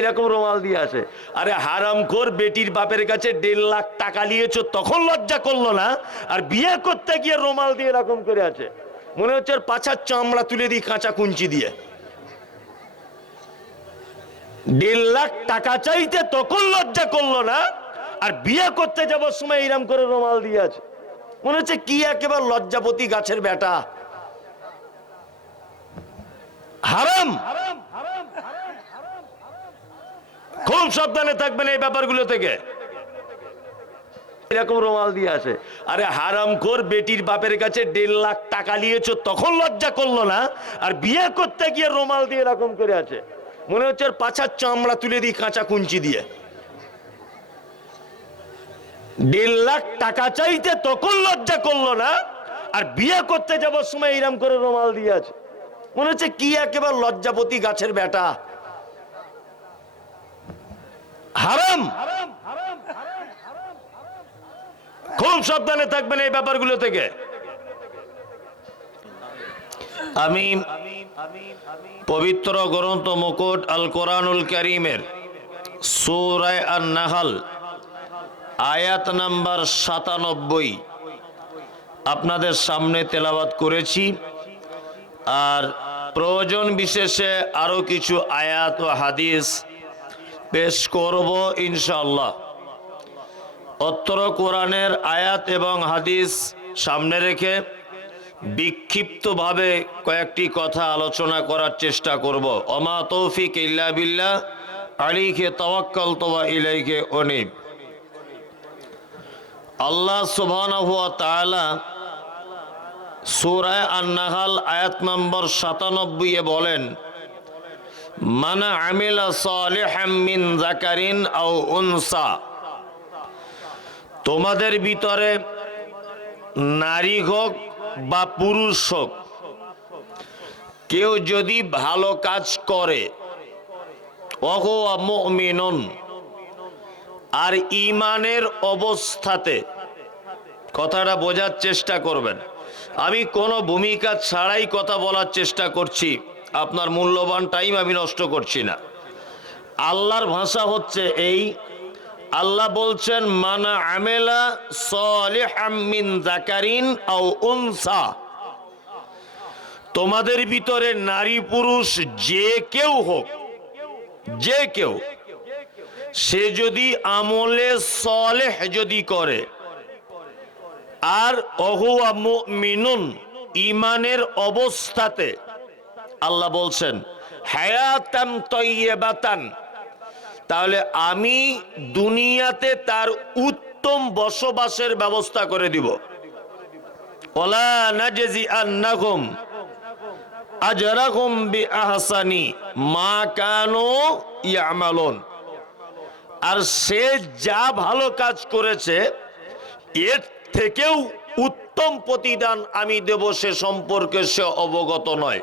এরকম রুমাল দিয়ে আসে। আরে হারামখোর বেটির বাপের কাছে 1.5 লাখ টাকা নিয়েছো তখন লজ্জা করলো না, আর বিয়ে করতে গিয়ে রুমাল দিয়ে এরকম করে আছে, মনে হচ্ছে ওর পাছার চামড়া তুলে দিই কাঁচা কুঞ্চি দিয়ে। 1.5 লাখ টাকা চাইতে তখন লজ্জা করলো না, আর বিয়ে করতে যাবার সময় এরকম করে রুমাল দিয়ে আছে, মনে হচ্ছে কি একেবারে লজ্জাপতি গাছের বেটা। হারাম। খুব সাবধানে থাকবেন এই ব্যাপারগুলো থেকে। এরকম রুমাল দিয়ে আসে। আরে হারামখোর বেটির বাপের কাছে 1.5 লাখ টাকা নিয়েছো তখন লজ্জা করলো না, আর বিয়ে করতে গিয়ে রুমাল দিয়ে এরকম করে আছে, মনে হচ্ছে ওর পাছার চামড়া তুলে দিই কাঁচা কুঞ্চি দিয়ে। 1.5 লাখ টাকা চাইতে তখন লজ্জা করলো না, আর বিয়ে করতে যাবার সময় এরকম করে রুমাল দিয়ে আছে, মনে হচ্ছে কি একেবারে লজ্জাপতি গাছের বেটা। হারাম। খুব সাবধানে থাকবেন এই ব্যাপারগুলো থেকে। আমি পবিত্র গ্রন্থ মুকুট আল কোরআনুল কারীমের সূরা আন-নাহল আয়াত নাম্বার 97 আপনাদের সামনে তেলাওয়াত করেছি, আর প্রয়োজন বিশেষে আরো কিছু আয়াত ও হাদিস পেশ করব ইনশাআল্লাহ। অত্র কোরআনের আয়াত এবং হাদিস সামনে রেখে বিক্ষিপ্তভাবে কয়েকটি কথা আলোচনা করার চেষ্টা করব। ওমা তৌফিক ইল্লা বিল্লাহ, আলাইহি তাওয়াক্কালতু ওয়া ইলাইহি উনীব। আল্লাহ সুবহানাহু ওয়া তাআলা সূরা আন-নাহল আয়াত নম্বর 97 এ বলেন, মান আমিলা সালিহাম মিন যাকারিন আও উনসা, তোমাদের ভিতরে নারী হোক বা পুরুষ হোক, কেউ যদি ভালো কাজ করে, ওয়া মুমিনুন, আর ঈমানের অবস্থাতে, কথাটা বোঝার চেষ্টা করবেন, আমি কোনো ভূমিকা ছাড়াই কথা বলার চেষ্টা করছি, আপনার মূল্যবান টাইম আমি নষ্ট করছি না। আল্লাহর ভাষা হচ্ছে এই, আল্লাহ বলছেন মানা আমেলা সালিহাম মিন যাকারিন আও উনসা, তোমাদের ভিতরে নারী পুরুষ যে কেউ হোক, যে কেউ, সে যদি আমলে সালেহ যদি করে, আর ওহুয়া মুমিনুন, ঈমানের অবস্থাতে, আল্লাহ বলছেন হায়াতান তাইয়্যিবাতান, তাহলে আমি দুনিয়াতে তার উত্তম বসবাসের ব্যবস্থা করে দিব। ওয়ালা নাজজিআন্নাহুম আজরাহুম বিআহসানি মা কানু ইয়ামালুন, আর সে যা ভালো কাজ করেছে এর থেকেও উত্তম প্রতিদান আমি দেব, সে সম্পর্কে সে অবগত নয়।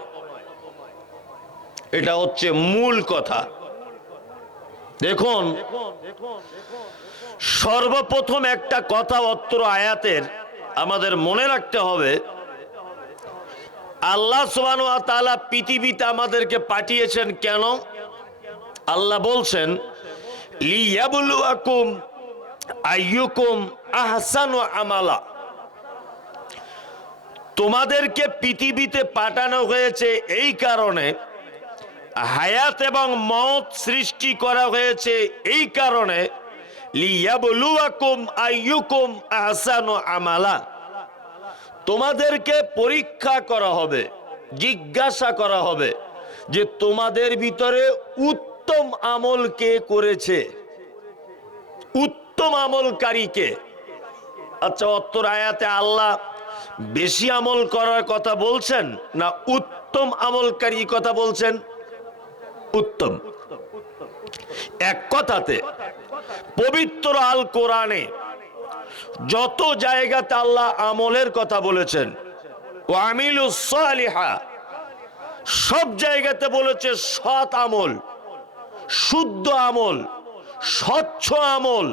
এটা হচ্ছে মূল কথা। দেখুন, সর্বপ্রথম একটা কথা অত্র আয়াতের আমাদের মনে রাখতে হবে, আল্লাহ সুবহানাহু ওয়া তাআলা পৃথিবীতে আমাদেরকে পাঠিয়েছেন কেন? আল্লাহ বলছেন লিয়াবলুয়াকুম আইয়ুকুম আহসানু আমালা, তোমাদেরকে পৃথিবীতে পাঠানো হয়েছে এই কারণে, হায়াত এবং মওত সৃষ্টি করা হয়েছে এই কারণে, লিয়াবলুয়াকুম আইয়ুকুম আহসানু আমালা, তোমাদেরকে পরীক্ষা করা হবে, জিজ্ঞাসা করা হবে যে তোমাদের ভিতরে উত্তম আমল কে করেছে, উত্তম আমলকারী কে। আচ্ছা, অত্তর আয়াতে আল্লাহ বেশি আমল করার কথা বলছেন না উত্তম আমলকারী কথা বলছেন? উত্তম। এক কথাতে পবিত্র আল কোরআনে যত জায়গাতে আল্লাহ আমলের কথা বলেছেন, ওয়া আমিলুস সালিহা, সব জায়গাতে বলেছে সৎ আমল, শুদ্ধ আমল, স্বচ্ছ আমল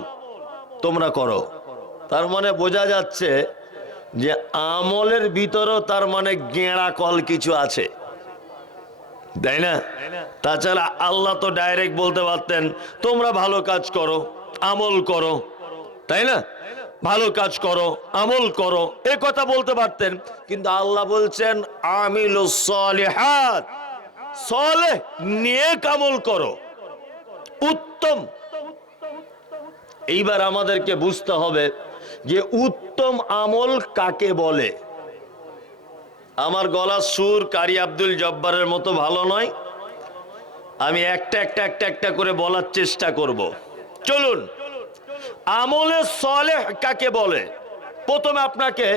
তোমরা করো। তার মানে বোঝা যাচ্ছে যে আমলের ভিতরেও তার মানে গেঁড়া কল কিছু আছে। তাই না? তাছাড়া আল্লাহ তো ডাইরেক্ট বলতে পারতেন তোমরা ভালো কাজ করো, আমল করো, তাই না? ভালো কাজ করো, আমল করো, এ কথা বলতে পারতেন। কিন্তু আল্লাহ বলছেন আমিলুস সলিহাত, সলেহ নেক আমল করো, উত্তম। এইবার আমাদেরকে বুঝতে হবে যে উত্তম আমল কাকে বলে। আমার গলার সুর কারি আব্দুল জব্বারের মতো ভালো নয়, আমি একটা একটা একটা একটা করে বলার চেষ্টা করব। চলুন, আমলে সলেহ কাকে বলে। প্রথমে আপনাকে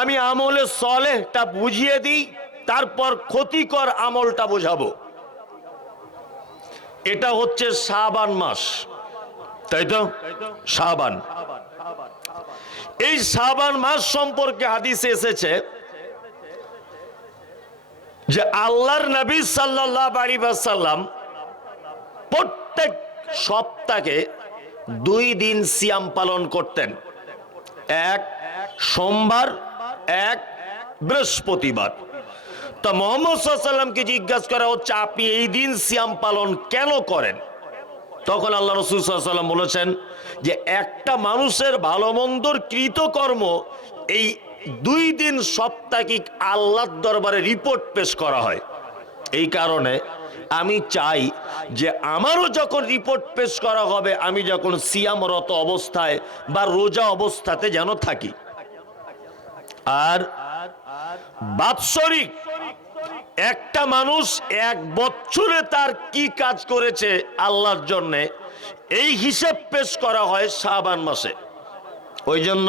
আমি আমলে সলেহটা বুঝিয়ে দিই, তারপর ক্ষতিকর আমলটা বোঝাবো। এটা হচ্ছে শাবান মাস, তাই তো? শাবান, এই শাবান মাস সম্পর্কে হাদিসে এসেছে যে আল্লাহর নবী সাল্লাল্লাহু আলাইহি ওয়াসাল্লাম প্রত্যেক সপ্তাহে 2 দিন সিয়াম পালন করতেন, এক সোমবার, এক বৃহস্পতিবার। তা মুহাম্মদ সাল্লাল্লাহু আলাইহি ওয়াসাল্লামকে জিজ্ঞাসা করা হচ্ছে আপনি এই দিন সিয়াম পালন কেন করেন? তখন আল্লাহ রাসূল সাল্লাল্লাহু আলাইহি ওয়াসাল্লাম বলেছেন যে একটা মানুষের ভালো মন্দর কৃতকর্ম এই 2 দিন সাপ্তাহিক আল্লাহর দরবারে রিপোর্ট পেশ করা হয়। এই কারণে আমি চাই যে আমারও যখন রিপোর্ট পেশ করা হবে, আমি যখন সিয়ামরত অবস্থায় বা রোজা অবস্থাতে যেন থাকি। আর বাৎসরিক একটা মানুষ 1 বছরে তার কি কাজ করেছে আল্লাহর জন্য, এই হিসাব পেশ করা হয় শাবান মাসে। ওই জন্য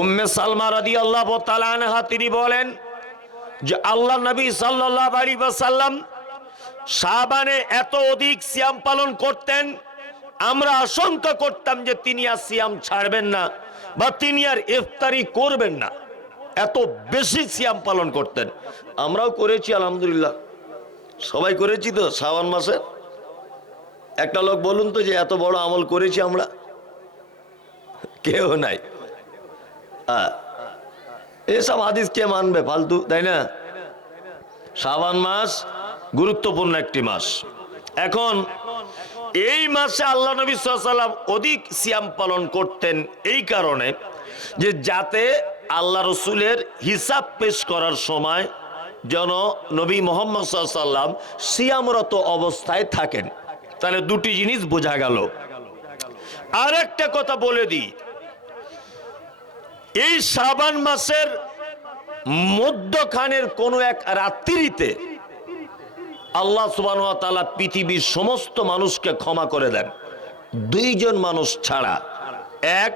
উম্মে সালমা রাদিয়াল্লাহু তাআলা আনহা তিনি বলেন যে আল্লাহ নবী সাল্লাল্লাহু আলাইহি ওয়াসাল্লাম শাবানে এত অধিক সিয়াম পালন করতেন, আমরা আশঙ্কা করতাম যে তিনি আর সিয়াম ছাড়বেন না বা তিনি আর ইফতারি করবেন না, এত বেশি সিয়াম পালন করতেন। আমরাও করেছি আলহামদুলিল্লাহ, সবাই করেছি তো শাবান মাসে। একটা লোক বলুন তো যে এত বড় আমল করেছি আমরা, কেউ নাই। এসব হাদিস কে মানবে ফালতু, তাই না? শাবান মাস গুরুত্বপূর্ণ একটি মাস। এখন এই মাসে আল্লাহ নবী সাল্লাল্লাহু আলাইহি ওয়াসাল্লাম অধিক সিয়াম পালন করতেন এই কারণে যে যাতে আল্লাহ রসুলের হিসাব পেশ করার সময় যেন নবী মুহাম্মদ সাল্লাল্লাহু আলাইহি ওয়াসাল্লাম সিয়ামরত অবস্থায় থাকেন। তাহলে দুটি জিনিস বোঝা গেল। আর একটা কথা বলে দিই, এই শাবান মাসের মধ্যখানের কোন এক রাত্রিতে আল্লাহ সুবহানাহু ওয়া তাআলা পৃথিবীর সমস্ত মানুষকে ক্ষমা করে দেন, 2 জন মানুষ ছাড়া। এক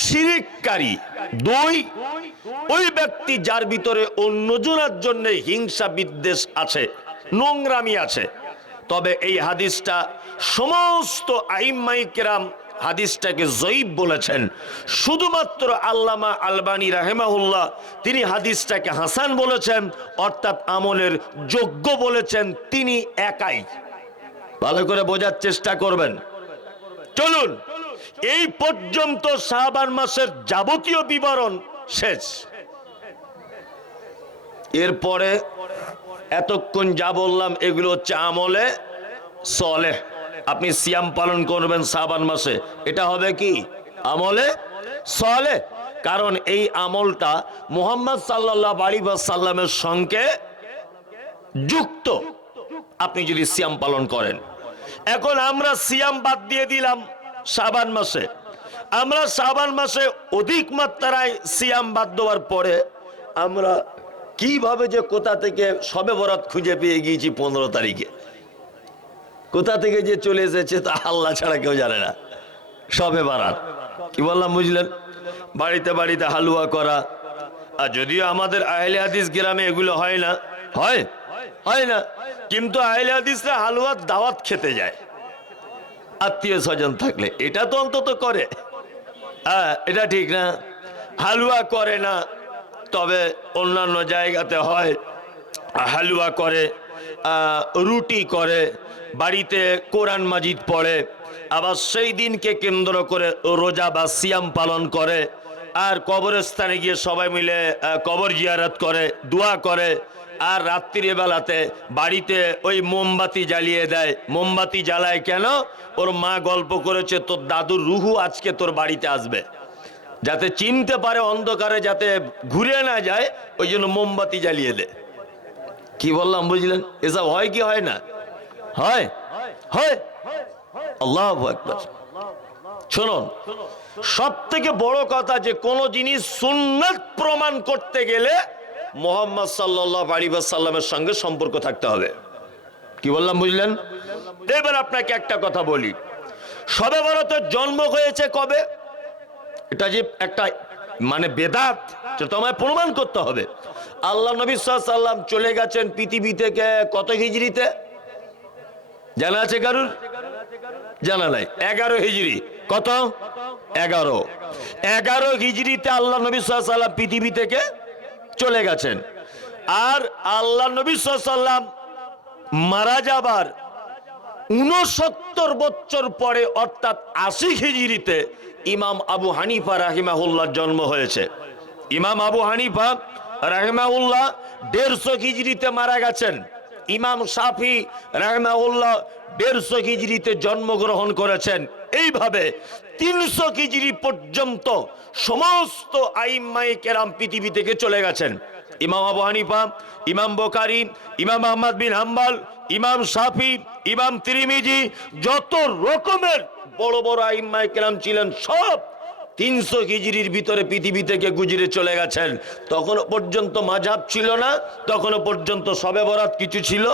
শিরিককারী, 2 ওই ব্যক্তি যার ভিতরে অন্যজনের জন্য হিংসা বিদ্বেষ আছে, নোংরামি আছে। তবে এই হাদিসটা সমস্ত আইম্মায়ে কেরাম হাদিসটাকে জয়ীফ বলেছেন, শুধুমাত্র আল্লামা আলবানী রাহিমাহুল্লাহ তিনি হাদিসটাকে হাসান বলেছেন, অর্থাৎ আমলের যোগ্য বলেছেন তিনি একাই। ভালো করে বোঝার চেষ্টা করবেন। চলুন, এই পর্যন্ত শাবান মাসের যাবতীয় বিবরণ শেষ। এরপরে এতক্ষণ যা বললাম এগুলো হচ্ছে আমলে সলেহ। আপনি সিয়াম পালন করবেন শাবান মাসে, এটা হবে কি আমলে সলেহ। কারণ এই আমলটা মুহাম্মদ সাল্লাল্লাহু আলাইহি ওয়াসাল্লামের সঙ্গে যুক্ত, আপনি যদি সিয়াম পালন করেন। এখন আমরা সিয়াম বাদ দিয়ে দিলাম শাবান মাসে, আমরা শাবান মাসে অধিক মাত্রায় সিয়াম বাদ দেওয়ার পরে আমরা কিভাবে যে কোথা থেকে শবে বরাত খুঁজে পেয়ে গিয়েছি 15 তারিখে, কোথা থেকে যে চলে এসেছে তা আল্লাহ ছাড়া কেউ জানে না। শবে বরাত কি বললাম বুঝলেন? বাড়িতে বাড়িতে হালুয়া করা। আর যদিও আমাদের আহলে হাদিস গ্রামে এগুলো হয় না, হয় না, কিন্তু আহলে হাদিসরা হালুয়ার দাওয়াত খেতে যায় আত্মীয় স্বজন থাকলে, এটা তো অন্তত করে। এটা ঠিক না, হালুয়া করে না, তবে অন্যান্য জায়গাতে হয় হালুয়া করে, রুটি করে, বাড়িতে কোরআন মাজিদ পড়ে, আবার সেই দিনকে কেন্দ্র করে রোজা বা সিয়াম পালন করে, আর কবরস্থানে গিয়ে সবাই মিলে কবর জিয়ারত করে, দোয়া করে। আর রাত্রির বেলাতে বাড়িতে ওই মোমবাতি জ্বালিয়ে দেয়। মোমবাতি জ্বালায় কেন? ওর মা গল্প করেছে তোর দাদুর রুহু আজকে তোর বাড়িতে আসবে, যাতে চিনতে পারে অন্ধকারে যাতে ঘুরে না যায়, ওই জন্য মোমবাতি জ্বালিয়ে দেয়। কি বললাম বুঝলেন? এসব হয় কি হয় না? হয়, হয়। আল্লাহু আকবার। শুনুন, সব থেকে বড় কথা যে কোনো জিনিস সুন্নাত প্রমাণ করতে গেলে মুহাম্মদ সাল্লাল্লাহু আলাইহি ওয়াসাল্লামের সঙ্গে সম্পর্ক থাকতে হবে। কি বললাম বুঝলেন? এবার আপনাকে একটা কথা বলি, শবে বরাতের জন্ম হয়েছে কবে? এটা যে একটা মানে বেদাত, সেটা আমায় প্রমাণ করতে হবে। আল্লাহ নবী সাল্লাল্লাহু আলাইহি ওয়াসাল্লাম চলে গেছেন পৃথিবী থেকে কত হিজরিতে? জানা আছে কারুর? জানা নাই। 11 হিজরি। কত? 11 হিজরিতে আল্লাহ নবী সাল্লাল্লাহু আলাইহি ওয়াসাল্লাম পৃথিবী থেকে চলে গেছেন। আর আল্লাহ নবী সাল্লাল্লাহু আলাইহি ওয়াসাল্লাম মারা যাবার 69 বছর পরে অর্থাৎ 80 হিজরিতে ইমাম আবু হানিফা রাহিমাহুল্লাহর জন্ম হয়েছে। ইমাম আবু হানিফা রাহিমাহুল্লাহ 150 হিজরিতে মারা গেছেন। ইমাম শাফি রাহিমাহুল্লাহ 150 হিজরিতে জন্মগ্রহণ করেছেন। এইভাবে 300 হিজরি পর্যন্ত সমস্ত আইম্মায়ে কেরাম পৃথিবী থেকে চলে গেছেন। ইমাম আবু হানিফা, ইমাম বুখারী, ইমাম আহমদ বিন হাম্বল, ইমাম শাফি, ইমাম তিরমিজি, যত রকমের বড় বড় আইম্মায়ে কেরাম ছিলেন সব 300 হিজরির ভিতরে পৃথিবী থেকে গুজরে চলে গেছেন। তখনও পর্যন্ত মাযহাব ছিল না, তখনও পর্যন্ত শবে বরাত কিছু ছিল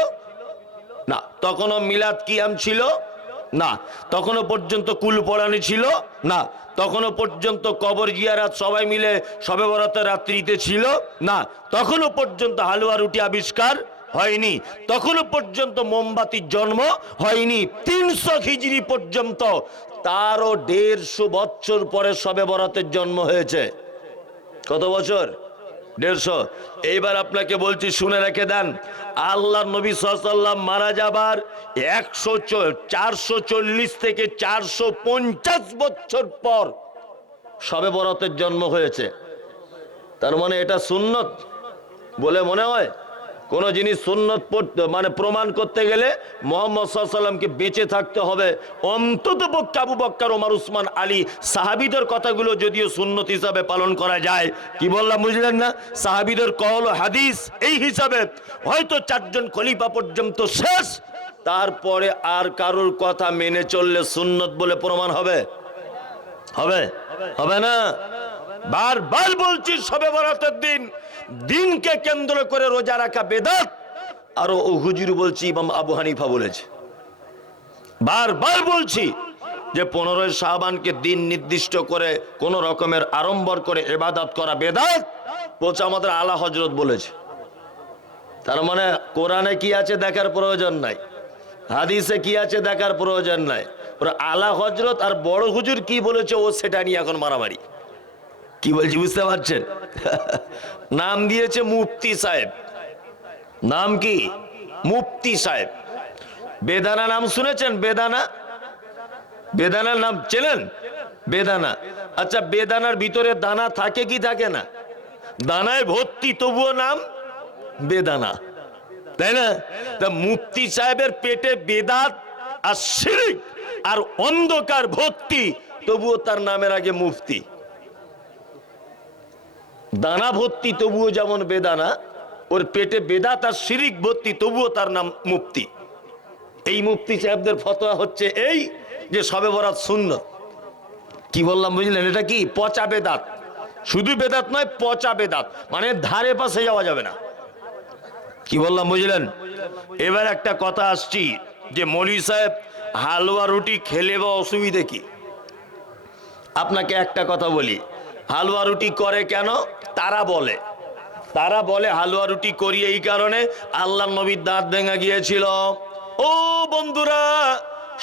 না, তখনও মিলাদ কিয়াম ছিল না, তখনও পর্যন্ত কুল পড়ানি ছিল না, তখনও পর্যন্ত কবর জিয়ারাত সবাই মিলে শবে বরাতের রাত্রিতে ছিল না, তখনও পর্যন্ত হালুয়া রুটি আবিষ্কার হয়নি, তখনও পর্যন্ত মোমবাতির জন্ম হয়নি। 300 হিজরি পর্যন্ত, তারও 150 বছর পরে শবে বরাতের জন্ম হয়েছে। কত বছর? 150। এইবার আপনাকে বলছি, শুনে রেখে দেন, আল্লাহ নবী সাল্লাল্লাহু আলাইহি ওয়াসাল্লাম মারা যাবার 440 থেকে 450 বছর পর শবে বরাতের জন্ম হয়েছে। তার মানে এটা সুন্নত বলে মনে হয়? কোন জিনিস সুন্নত মানে প্রমাণ করতে গেলে মুহাম্মদ সাল্লাল্লাহু আলাইহি ওয়াসাল্লামকে বেঁচে থাকতে হবে। অন্তত পক্ষে আবু বকর, ওমর, উসমান, আলী সাহাবীদের কথাগুলো যদিও সুন্নত হিসাবে পালন করা যায়। কি বললাম বুঝলেন না? সাহাবীদের কওল ও হাদিস এই হিসাবে হয়তো 4 জন খলিফা পর্যন্ত শেষ, তারপরে আর কারোর কথা মেনে চললে সুন্নত বলে প্রমাণ হবে? হবে? হবে না। বারবার বলছি, শবে বরাতের দিন দিনকে কেন্দ্র করে রোজা রাখা বেদাত। আর ও হুজুর বলছি ইমাম আবু হানিফা বলেছে। বারবার বলছি যে 15 শাবানকে দিন নির্দিষ্ট করে কোন রকমের আড়ম্বর করে ইবাদত করা বেদাত, বলছে আমাদের আলা হযরত বলেছে। তার মানে কোরআনে কি আছে দেখার প্রয়োজন নাই, হাদিসে কি আছে দেখার প্রয়োজন নাই। ওরা আলা হযরত আর বড় হুজুর কি বলেছে ও সেটা নিয়ে এখন মারামারি। কি বলছি বুঝতে পারছেন? নাম দিয়েছে মুফতি সাহেব। নাম কি? মুফতি সাহেব। বেদানা নাম শুনেছেন? বেদানা, বেদানার নাম চেনেন? বেদানা। আচ্ছা, বেদানার ভিতরে দানা থাকে কি থাকে না? দানায় ভর্তি, তবুও নাম বেদানা, তাই না? তা মুফতি সাহেবের পেটে বেদাত আর শিরক আর অন্ধকার ভর্তি, তবুও তার নামের আগে মুফতি। দানা ভর্তি তবুও যেমন বেদানা, ওর পেটে বেদাত আর শিরিক ভর্তি, তবুও তার নাম মুফতি। এই মুফতি সাহেবদের ফতোয়া হচ্ছে এই যে শবে বরাত সুন্নত। কি বললাম বুঝলেন? এটা কি? পচা বেদাত। শুধু বেদাত নয়, পচা বেদাত, মানে ধারে পাশে যাওয়া যাবে না। কি বললাম বুঝলেন? এবার একটা কথা আসছি যে মৌলভী সাহেব হালুয়া রুটি খেলে বা অসুবিধে কি? আপনাকে একটা কথা বলি, হালুয়া রুটি করে কেন? তারা বলে হালুয়া রুটি করি এই কারণে আল্লাহর নবীর দাঁত ভেঙে গিয়েছিল। ও বন্ধুরা,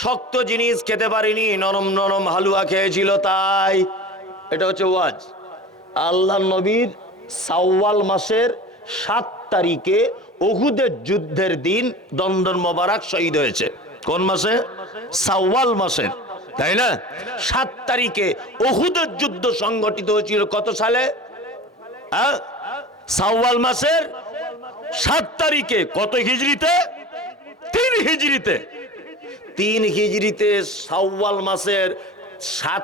শক্ত জিনিস খেতে পারিনি, নরম নরম হালুয়া খেয়েছিল, তাই। এটা হচ্ছে ওয়াজ। আল্লাহর নবীর শাওয়াল মাসের 7 তারিখে উহুদের যুদ্ধের দিন দন্দন মোবারক শহীদ হয়েছে। কোন মাসে? শাওয়াল মাসে, তাই না? 7 তারিখে উহুদের যুদ্ধ সংগঠিত হয়েছিল কত সালে? শাওয়াল মাসের 7 তারিখে, কত হিজরিতে? 3 হিজরিতে। 3 হিজরিতে শাওয়াল মাসের 7